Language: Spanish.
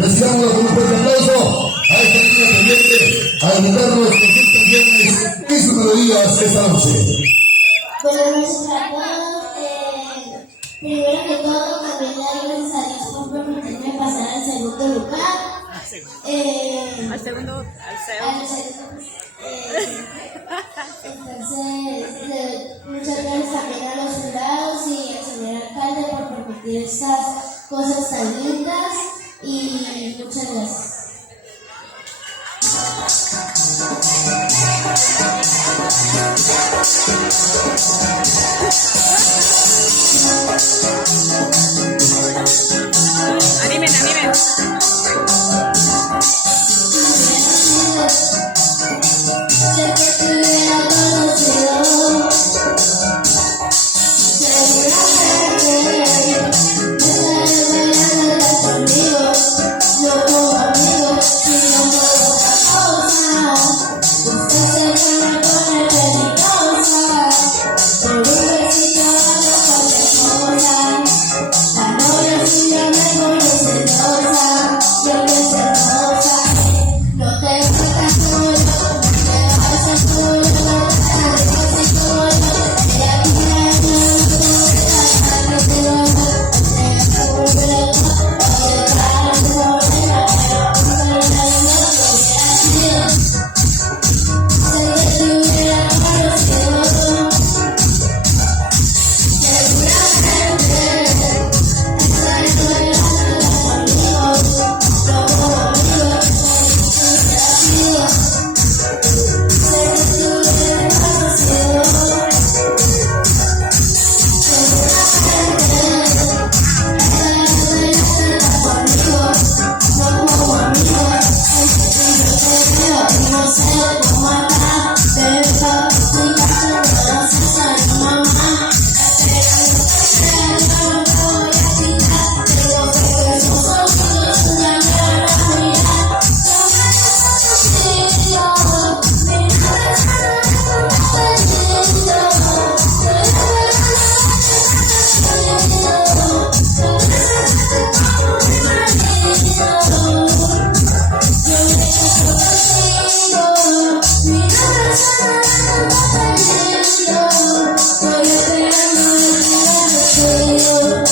Recibamos con un fuerte aplauso a esta niña pendiente a dedicarnos con sus canciones y sus melodías esta noche. Buenas noches a todos. Primero que todo, también le doy gracias a Dios por permitirme pasar al segundo lugar. Al segundo. Entonces, muchas gracias también a los jurados y al señor alcalde por permitir estas cosas tan lindas y muchas gracias. Animen, animen. Soy